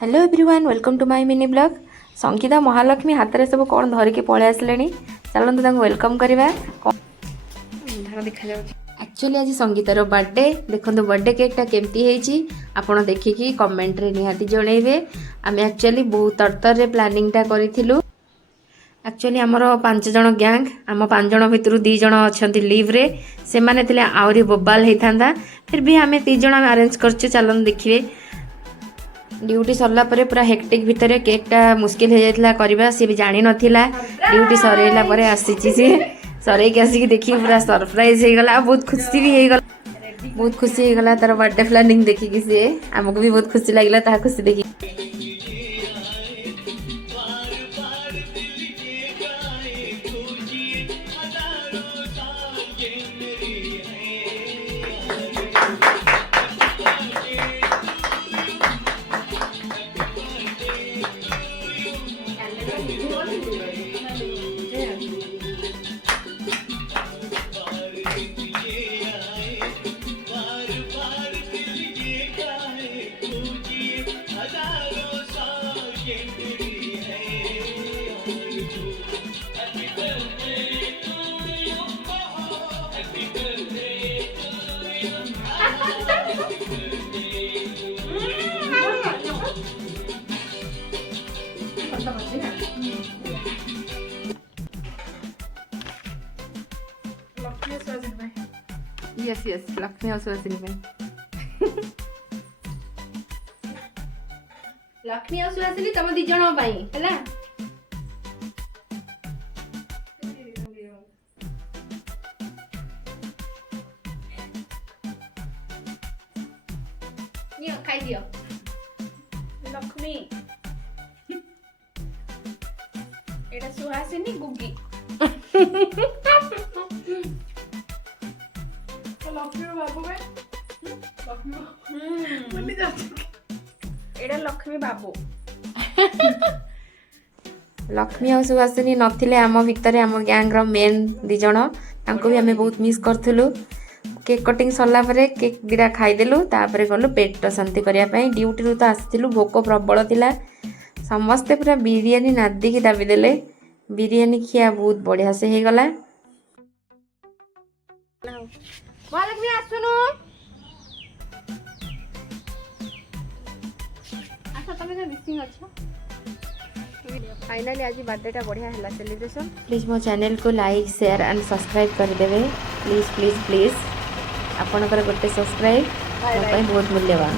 Hello everyone welcome to my mini blog. Sangeeta Mahalakshmi हाथ में सब कौन धरिकी पलि आसिले चलते वेलकम करवा। एक्चुअली आज संगीतार बर्थडे देखो बर्थडे केकटा केमती आपड़ देखिकी कमेंट रे निहाती जनइबे। आम एक्चुअली बहुत तरतर प्लानिंगटा करूँ। एक्चुअली आमर 5 जन गैंग आम 5 जन भितर 2 जन अच्छा लिव रे से माने आहरी बोबाल होता फिर भी आम 3 जन अरेंज कर चलन देखिए। ड्यूटी सरला परे पूरा हेक्टिक भितर केकटा मुस्किल हो जाता करवा सी भी जानी नथिला। ड्यूटी सरैला परे आसीची सी सरैक आसिक देखी पूरा सरप्राइज हो गला। बहुत खुशी भी हो गला बहुत खुशी हो गला तार बर्थडे प्लानिंग देखिकी सी आमको भी बहुत खुशी लगिला ता खुशी देखी। Yes, yes, Lakshmi also has in Lakshmi आसु आसली तम 2 जन पाई हैला। नियो खाई दियो लक्ष्मी एटा सुहासिनी गुग्गी लक्ष्मी बाबू में लक्ष्मी बोली जाती एटा लक्ष्मी बाबू लक्ष्मी और सुहासिनी नथिले आम भितर आम गैंग रो मेन 2 जन तांको भी हमें बहुत मिस करथुलु। केक कटिंग सरला परे केक दिरा खाईदेलु तापरे गलु पेट शांति करिया पई। ड्यूटी रु तो आसिथिलु भोक प्रबल थिला समस्ते पूरा बिरियानी नादी की दाबी देले। बिरियानी खिया बहुत बढ़िया से हे गला। महालक्ष्मी आसुनु अच्छा तमे तो मिसिंग अच्छा। फाइनली आज बर्थडे बढ़िया है सेलिब्रेशन। प्लीज मो चैनल को लाइक शेयर एंड सब्सक्राइब करदेवे प्लीज प्लीज प्लीज। आपणकर गोटे सब्सक्राइब बहुत मूल्यवान।